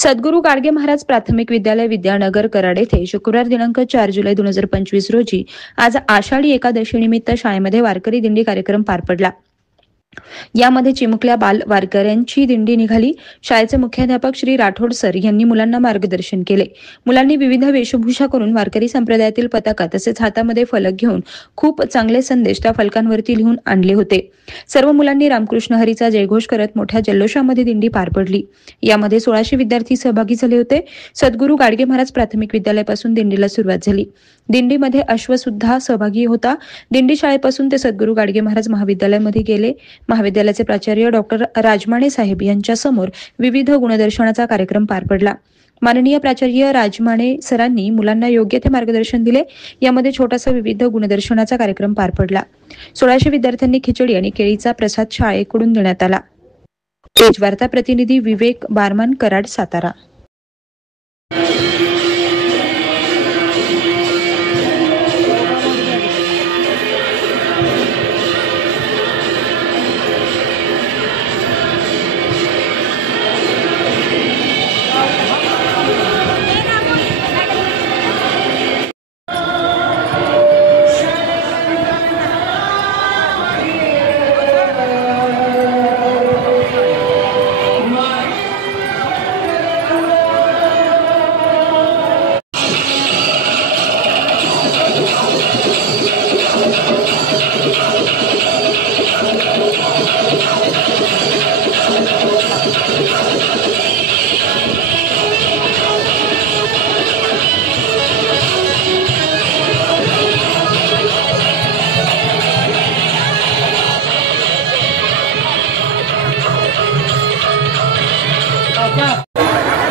सद्गुरू गाडगे महाराज प्राथमिक विद्यालय विद्यानगर कराड येथे शुक्रवार दिनांक 4 जुलै 2025 रोजी आज आषाढी एकादशीनिमित्त शाळेमध्ये वारकरी दिंडी कार्यक्रम पार पडला। यामध्ये चिमुकल्या बाल वारकऱ्यांची दिंडी निघाली। शाळेचे मुख्याध्यापक श्री राठोड सर यांनी मुलांना मार्गदर्शन केले। मुलांनी विविध वेशभूषा करून वारकरी संप्रदायातील पताका तसेच हातामध्ये फलक घेऊन खूप चांगले संदेश त्या फलकांवरती लिहून आणले होते। सर्व मुलांनी रामकृष्ण हरीचा जयघोष करत मोठ्या जल्लोषामध्ये दिंडी पार पडली। यामध्ये 1600 विद्यार्थी सहभागी झाले होते। सद्गुरू गाडगे महाराज प्राथमिक विद्यालयापासून दिंडीला सुरुवात झाली। दिंडीमध्ये अश्व सुद्धा सहभागी होता। दिंडी शाळेपासून ते सद्गुरू गाडगे महाराज महाविद्यालयामध्ये गेले। महाविद्यालयाचे प्राचार्य डॉक्टर राजमाणे साहेब यांच्या समोर विविध गुणदर्शनाचा कार्यक्रम पार पडला। माननीय प्राचार्य राजमाणे सरांनी मुलांना योग्य ते मार्गदर्शन दिले। यामध्ये छोटासा विविध गुणदर्शनाचा कार्यक्रम पार पडला। 1600 विद्यार्थ्यांनी खिचडी आणि केळीचा प्रसाद शाळेकडून देण्यात आला। वार्ता प्रतिनिधी विवेक बारमान, कराड, सातारा।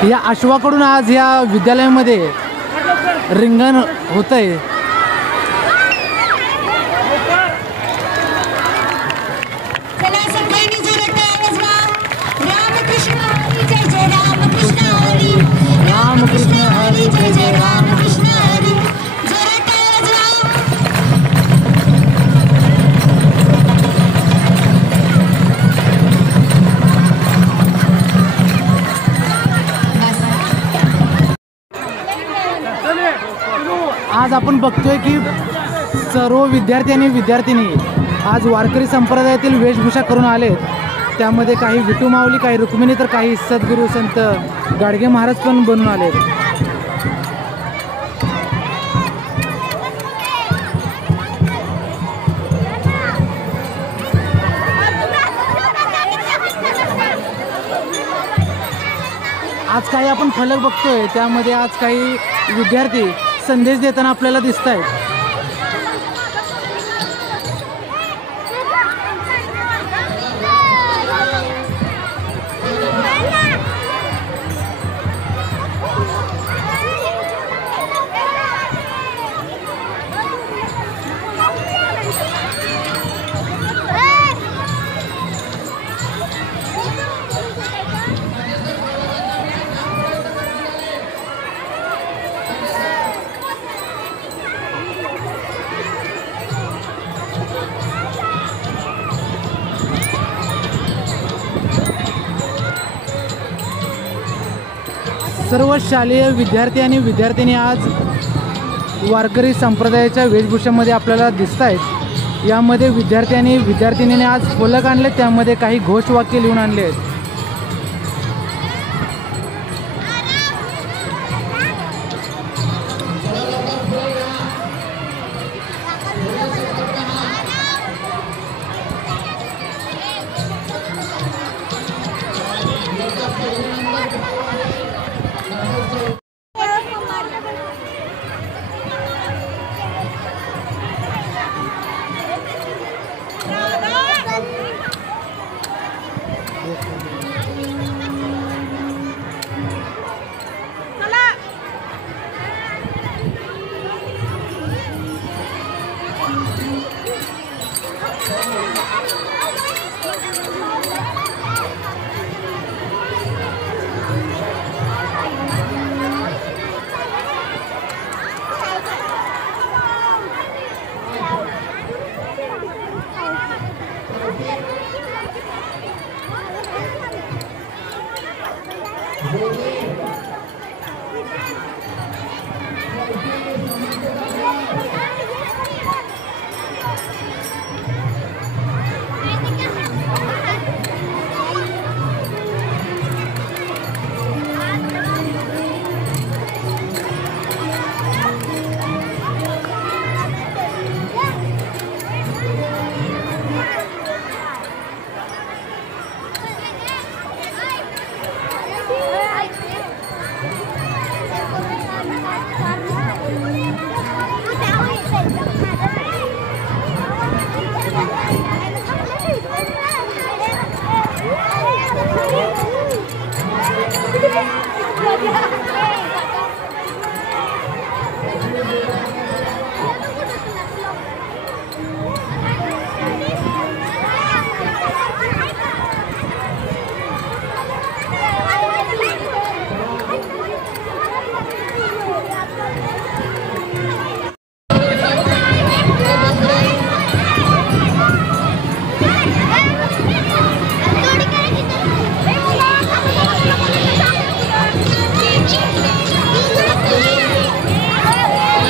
या अश्वाकडून आज या विद्यालयामध्ये रिंगण होतंय। आज आपण बघतोय की सर्व विद्यार्थी आणि विद्यार्थिनी आज वारकरी संप्रदायातील वेशभूषा करून आलेत। त्यामध्ये काही विठू माऊली, काही रुक्मिणी, तर काही सद्गुरू संत गाडगे महाराज पण बनून आलेत। आज काही आपण फलक बघतोय, त्यामध्ये आज काही विद्यार्थी संदेश देताना आपल्याला दिसत आहेत। सर्व शालेय विद्यार्थी आणि विद्यार्थिनी आज वारकरी संप्रदायाच्या वेशभूषेमध्ये आपल्याला दिसत आहेत। यामध्ये विद्यार्थी आणि विद्यार्थिनीने आज फलक आणले, त्यामध्ये काही घोषवाक्य लिहून आणले आहेत।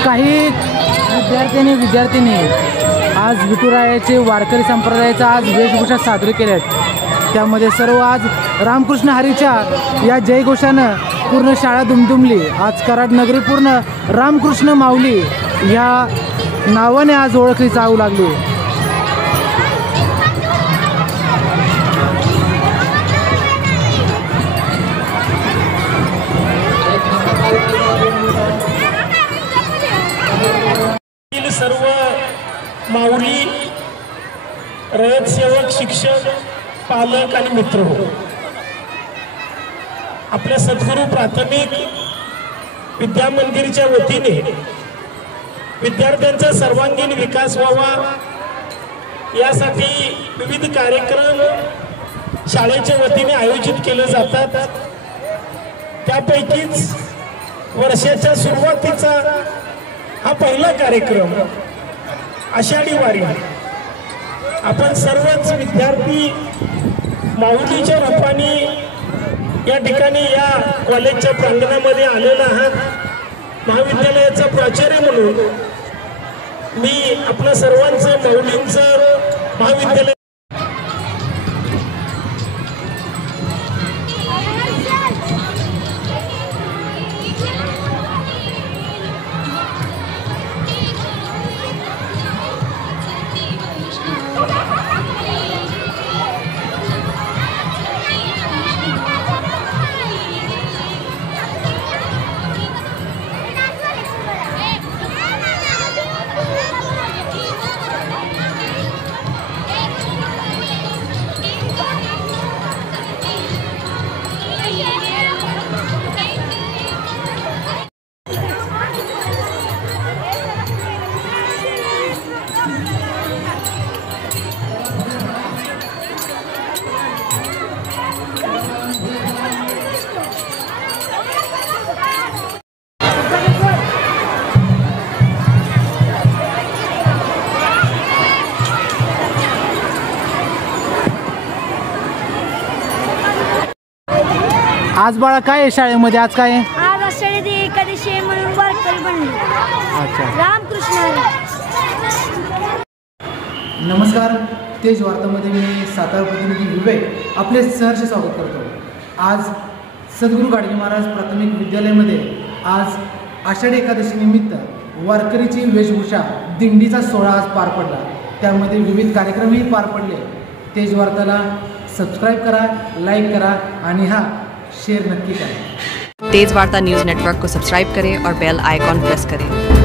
काही विद्यार्थिनी आज विठुरायाचे वारकरी संप्रदायाचा आज वेशभूषा साजरी केल्या आहेत। त्यामध्ये सर्व आज रामकृष्ण हरीच्या या जयघोषानं पूर्ण शाळा दुमदुमली। आज कराड नगरी पूर्ण रामकृष्ण माऊली या नावाने आज ओळखली जाऊ लागली। सर्व माऊली, रयत सेवक, शिक्षक, पालक आणि मित्र हो, आपल्या सद्गुरू प्राथमिक विद्या मंदिरच्या वतीने विद्यार्थ्यांचा सर्वांगीण विकास व्हावा यासाठी विविध कार्यक्रम शाळेच्या वतीने आयोजित केले जातात। त्यापैकीच वर्षाच्या सुरुवातीचा हा पहिला कार्यक्रम आषाढी वारी। आपण सर्वच विद्यार्थी माऊलीच्या रूपाने या ठिकाणी या कॉलेजच्या प्रांगणामध्ये आलेला आहात। महाविद्यालयाचा प्राचार्य म्हणून मी आपल्या सर्वांचं माऊलींचं महाविद्यालय आज बाळा काय आहे शाळेमध्ये? आज काय आहे? आज आषाढी एकादशी आहे म्हणून वारकरी बनले। अच्छा, रामकृष्ण हरी। नमस्कार, तेज वार्तामध्ये मी सातारा प्रतिनिधी विवेक आपले सहर्ष स्वागत करतो। आज सद्गुरू गाडगे महाराज प्राथमिक विद्यालयामध्ये आज आषाढी एकादशी निमित्त वारकरीची वेशभूषा दिंडीचा सोहळा आज पार पडला। त्यामध्ये विविध कार्यक्रमही पार पडले। तेज वार्ताला सबस्क्राईब करा, लाईक करा आणि हा शेयर नक्की करें। तेज वार्ता न्यूज़ नेटवर्क को सब्सक्राइब करें और बेल आइकॉन प्रेस करें।